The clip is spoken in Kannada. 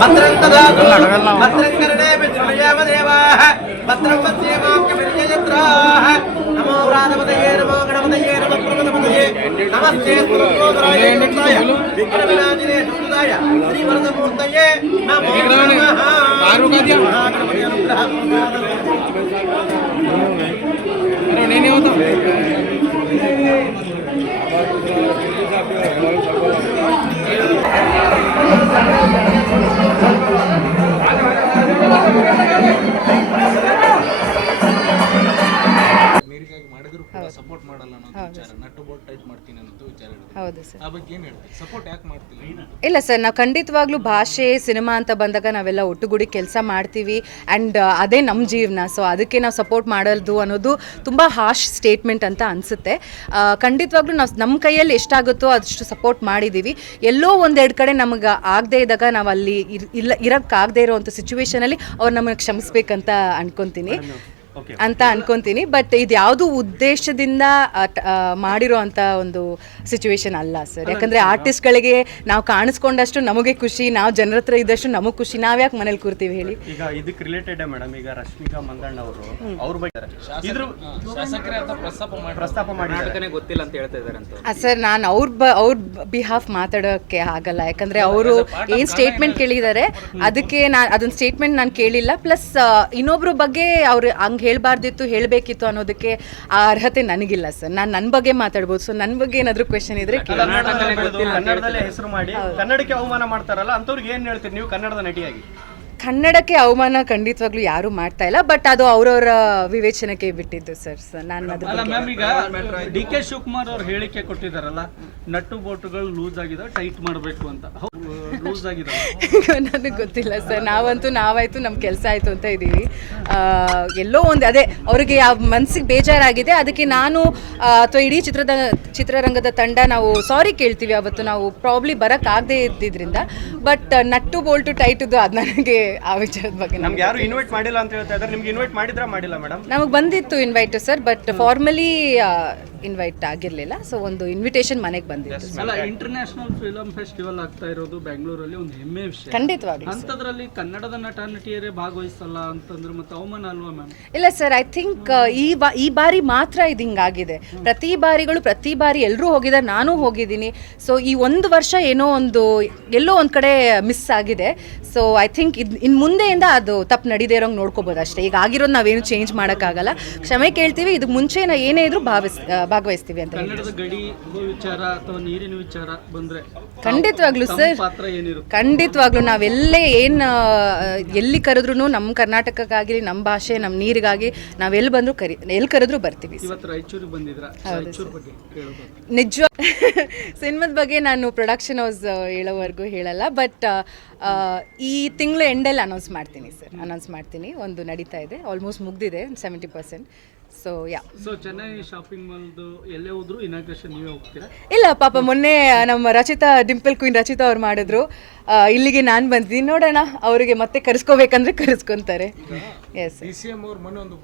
ಭದ್ರಂ ದದಾತು ಭದ್ರಂ ಕರ್ಣೇಭಿ ಶೃಣುಯಾಮದೇವಾಃ ಭದ್ರಂ ಪಶ್ಯೇಮಾಕ್ಷಭಿರ್ಯಜತ್ರಾಃ ನಮೋ ವ್ರಾತಪತಯೇ ನಮೋ ಗಣಪತಯೇ ನಮಃ ಪ್ರಮದಪತಯೇ ನಮಸ್ತೆ ಗುರುಗೋದರಾಯ ವಿಘ್ನಾಯ ವಿಘ್ನವಿನಾಶಿನೇ ಸುಂದರಾಯ ಶ್ರೀವರದಮೂರ್ತಯೇ ನಮೋ ನಮಃ ಮಹಾಗಣಪತಿ ಅನುಗ್ರಹ ಮಾಡಿದ್ರು ಕೂಡ ಸಪೋರ್ಟ್ ಮಾಡಲ್ಲ ಅನ್ನೋ ವಿಚಾರ, ನಟ್ಟು ಬೋಲ್ಟ್ ಟೈಟ್ ಮಾಡ್ತೀನಿ ಅನ್ನೋ ವಿಚಾರ. ಹೌದು ಸರ್. ಆ ಬಗ್ಗೆ ಏನು ಹೇಳ್ತೀವಿ? ಸಪೋರ್ಟ್ ಯಾಕೆ ಮಾಡ್ತಿಲ್ಲ? ಇಲ್ಲ ಸರ್, ನಾವು ಖಂಡಿತವಾಗ್ಲೂ ಭಾಷೆ ಸಿನಿಮಾ ಅಂತ ಬಂದಾಗ ನಾವೆಲ್ಲ ಒಟ್ಟುಗೂಡಿ ಕೆಲಸ ಮಾಡ್ತೀವಿ ಆ್ಯಂಡ್ ಅದೇ ನಮ್ಮ ಜೀವನ. ಸೊ ಅದಕ್ಕೆ ನಾವು ಸಪೋರ್ಟ್ ಮಾಡೋದು ಅನ್ನೋದು ತುಂಬ ಹಾರ್ಶ್ ಸ್ಟೇಟ್ಮೆಂಟ್ ಅಂತ ಅನಿಸುತ್ತೆ. ಖಂಡಿತವಾಗ್ಲೂ ನಾವು ನಮ್ಮ ಕೈಯಲ್ಲಿ ಎಷ್ಟಾಗುತ್ತೋ ಅಷ್ಟು ಸಪೋರ್ಟ್ ಮಾಡಿದ್ದೀವಿ. ಎಲ್ಲೋ ಒಂದೆರಡು ಕಡೆ ನಮಗೆ ಆಗದೇ ಇದ್ದಾಗ ನಾವು ಅಲ್ಲಿ ಇರೋಕ್ಕಾಗದೇ ಇರೋವಂಥ ಸಿಚುವೇಶನಲ್ಲಿ ಅವ್ರು ನಮಗೆ ಕ್ಷಮಿಸ್ಬೇಕಂತ ಅನ್ಕೊತೀನಿ. ಬಟ್ ಇದು ಯಾವುದು ಉದ್ದೇಶದಿಂದ ಮಾಡಿರೋ ಅಂಥ ಒಂದು ಸಿಚುವೇಶನ್ ಅಲ್ಲ ಸರ್. ಯಾಕಂದರೆ ಆರ್ಟಿಸ್ಟ್ಗಳಿಗೆ ನಾವು ಕಾಣಿಸ್ಕೊಂಡಷ್ಟು ನಮಗೆ ಖುಷಿ, ನಾವು ಜನರ ಹತ್ರ ಇದ್ದಷ್ಟು ನಮಗೆ ಖುಷಿ. ನಾವ್ಯಾಕೆ ಮನೇಲಿ ಕೂರ್ತೀವಿ ಹೇಳಿ? ಈಗ ಇದಕ್ಕೆ ರಿಲೇಟೆಡ್ ಮೇಡಮ್, ಈಗ ರಶ್ಮಿಕಾ ಮಂದಣ್ಣ ಅವರು ಅವ್ರ ಬಗ್ಗೆ ಶಾಸಕರೇ ಅಂತ ಪ್ರಸ್ತಾಪ ಮಾಡಿ ಗೊತ್ತಿಲ್ಲ ಅಂತ ಹೇಳ್ತಾ ಇದ್ದಾರೆ ಅಂತ. ಸರ್, ನಾನು ಅವ್ರ ಬಿಹಾಫ್ ಮಾತಾಡೋಕ್ಕೆ ಆಗಲ್ಲ. ಯಾಕಂದರೆ ಅವರು ಏನು ಸ್ಟೇಟ್ಮೆಂಟ್ ಕೇಳಿದ್ದಾರೆ ಅದಕ್ಕೆ ಅದೊಂದು ಸ್ಟೇಟ್ಮೆಂಟ್ ನಾನು ಕೇಳಿಲ್ಲ. ಪ್ಲಸ್ ಇನ್ನೊಬ್ಬರ ಬಗ್ಗೆ ಅವ್ರು ಹಂಗೆ ಹೇಳಬಾರ್ದಿತ್ತು, ಹೇಳಬೇಕಿತ್ತು ಅನ್ನೋದಕ್ಕೆ ಆ ಅರ್ಹತೆ ನನಗಿಲ್ಲ ಸರ್. ನಾನು ನನ್ನ ಬಗ್ಗೆ ಮಾತಾಡ್ಬೋದು. ಸೊ ನನ್ನ ಬಗ್ಗೆ ಏನಾದರೂ ಕ್ವೆಶನ್ ಇದ್ರೆ ಕನ್ನಡದಲ್ಲೇ ಹೆಸರು ಮಾಡಿ ಕನ್ನಡಕ್ಕೆ ಅವಮಾನ ಮಾಡ್ತಾರಲ್ಲ ಅಂತವ್ರಿಗೆ ಏನ್ ಹೇಳ್ತೀರಿ ನೀವು ಕನ್ನಡದ ನಟಿಯಾಗಿ? ಕನ್ನಡಕ್ಕೆ ಅವಮಾನ ಖಂಡಿತವಾಗ್ಲೂ ಯಾರೂ ಮಾಡ್ತಾ ಇಲ್ಲ. ಬಟ್ ಅದು ಅವ್ರವ್ರ ವಿವೇಚನೆಗೆ ಬಿಟ್ಟಿದ್ದು ಸರ್. ನಾನು ಮ್ಯಾಮ್, ಈಗ ಡಿ ಕೆ ಶಿವಕುಮಾರ್ ಅವ್ರು ಹೇಳಿಕೆ ಕೊಟ್ಟಿದ್ದಾರಲ್ಲ, ನಟ್ಟು ಬೋಟುಗಳು ಲೂಸ್ ಆಗಿದೆ, ಟೈಟ್ ಮಾಡಬೇಕು ಅಂತ. ಲೂಸ್ ಆಗಿದೆ ನನಗೆ ಗೊತ್ತಿಲ್ಲ ಸರ್. ನಾವಾಯ್ತು ನಮ್ಮ ಕೆಲಸ ಆಯಿತು ಅಂತ ಇದ್ದೀವಿ. ಎಲ್ಲೋ ಒಂದು ಅದೇ ಅವ್ರಿಗೆ ಯಾವ ಮನಸ್ಸಿಗೆ ಬೇಜಾರಾಗಿದೆ. ಅದಕ್ಕೆ ನಾನು ಅಥವಾ ಇಡೀ ಚಿತ್ರರಂಗದ ತಂಡ ನಾವು ಸಾರಿ ಕೇಳ್ತೀವಿ. ಅವತ್ತು ನಾವು ಪ್ರಾಬ್ಲಿ ಬರೋಕ್ಕಾಗದೇ ಇದ್ದಿದ್ದರಿಂದ. ಬಟ್ ನಟ್ಟು ಬೋಲ್ಟು ಟೈಟುದು ಅದು ನನಗೆ ಆ ವಿಚಾರದ ಬಗ್ಗೆ ನಮ್ಗೆ ಯಾರು ಇನ್ವೈಟ್ ಮಾಡಿಲ್ಲ ಅಂತ ಹೇಳ್ತಾ ಇದ್ದಾರೆ. ನಿಮ್ಗೆ ಇನ್ವೈಟ್ ಮಾಡಿಲ್ಲ ಮೇಡಮ್? ನಮಗೆ ಬಂದಿತ್ತು invite sir, but formally invite ಆಗಿರಲಿಲ್ಲ. ಸೊ ಒಂದು ಇನ್ವಿಟೇಷನ್ ಮನೆಗೆ ಬಂದಿತ್ತು. ಅಲ್ಲ, ಇಂಟರ್ನ್ಯಾಷನಲ್ ಫಿಲಂ ಫೆಸ್ಟಿವಲ್ ಆಗ್ತಾ ಇರೋದು ಬೆಂಗಳೂರಲ್ಲಿ ಒಂದು ಹೆಮ್ಮೆ ವಿಷಯ. ಖಂಡಿತವಾಗಿ ಅಂಥದ್ರಲ್ಲಿ ಕನ್ನಡದ ನಟ ನಟಿಯರೇ ಭಾಗವಹಿಸಲ್ಲ ಅಂತಂದ್ರೆ ಮತ್ತೆ ಅವಮಾನ ಅಲ್ವಾ ಮ್ಯಾಮ್? ಇಲ್ಲ ಸರ್, ಐ ಥಿಂಕ್ ಈ ಬಾರಿ ಮಾತ್ರ ಇದು ಹಿಂಗಾಗಿದೆ. ಪ್ರತಿ ಬಾರಿ ಎಲ್ಲರೂ ಹೋಗಿದ್ದಾರೆ, ನಾನು ಹೋಗಿದ್ದೀನಿ. ಸೊ ಈ ಒಂದು ವರ್ಷ ಎಲ್ಲೋ ಒಂದು ಕಡೆ ಮಿಸ್ ಆಗಿದೆ. ಸೊ ಐ ಥಿಂಕ್ ಇನ್ನು ಮುಂದೆಯಿಂದ ಅದು ತಪ್ಪು ನಡೀದೇ ಇರೋಂಗೆ ನೋಡ್ಕೋಬೋದು ಅಷ್ಟೇ. ಈಗ ಆಗಿರೋದು ನಾವೇನು ಚೇಂಜ್ ಮಾಡೋಕ್ಕಾಗಲ್ಲ. ಕ್ಷಮೆ ಕೇಳ್ತೀವಿ. ಇದಕ್ಕೆ ಮುಂಚೆ ಏನೇ ಇದ್ರೂ ಭಾಗವಹಿಸ್ತೀವಿ ಅಂತ. ಕನ್ನಡದ ಗಡಿ ವಿಚಾರ ಅಥವಾ ನೀರಿನ ವಿಚಾರ ಬಂದ್ರೆ ಖಂಡಿತವಾಗ್ಲೂ ಸರ್, ಪಾತ್ರ ಏನಿರುತ್ತೆ? ಖಂಡಿತವಾಗ್ಲೂ ನಾವೆಲ್ಲೇ ಎಲ್ಲಿ ಕರೆದ್ರೂ ನಮ್ಮ ಕರ್ನಾಟಕಕ್ಕಾಗಲಿ, ನಮ್ಮ ಭಾಷೆ, ನಮ್ಮ ನೀರಿಗಾಗಿ ನಾವೆಲ್ಲಿ ಬಂದರೂ ಎಲ್ಲಿ ಕರೆದ್ರೂ ಬರ್ತೀವಿ. ಇವತ್ತು ರಾಯಚೂರಿಗೆ ಬಂದಿದ್ರ, ರಾಯಚೂರು ಬಗ್ಗೆ ಹೇಳೋದು? ನಿಜ ಸಿನಿಮಾದ ಬಗ್ಗೆ ನಾನು ಪ್ರೊಡಕ್ಷನ್ ಹೌಸ್ ಹೇಳೋವರೆಗೂ ಹೇಳಲ್ಲ. ಬಟ್ ಈ ತಿಂಗಳು ಎಂಡಲ್ಲಿ ಅನೌನ್ಸ್ ಮಾಡ್ತೀನಿ. ಒಂದು ನಡೀತಾ ಇದೆ, ಆಲ್ಮೋಸ್ಟ್ ಮುಗ್ದಿದೆ 70%. ಸೊ ಚೆನ್ನೈ ಶಾಪಿಂಗ್ ಮಾಲ್ದು ಎಲ್ಲೇ ಹೋದ್ರು ಇನಾಗ್ರೇಷನ್ ನೀವೇ ಹೋಗ್ತೀರಾ? ಇಲ್ಲ, ಪಾಪ ಮೊನ್ನೆ ನಮ್ಮ ಡಿಂಪಲ್ ಕ್ವೀನ್ ರಚಿತಾ ಅವ್ರು ಮಾಡಿದ್ರು. ಇಲ್ಲಿಗೆ ನಾನು ಬಂದಿದ್ದೀನಿ. ನೋಡೋಣ, ಅವರಿಗೆ ಮತ್ತೆ ಕರೆಸ್ಕೋಬೇಕಂದ್ರೆ ಕರೆಸ್ಕೊಂತಾರೆ. ಎಸ್, DCM ಅವ್ರು ಮೊನ್ನೆ ಒಂದು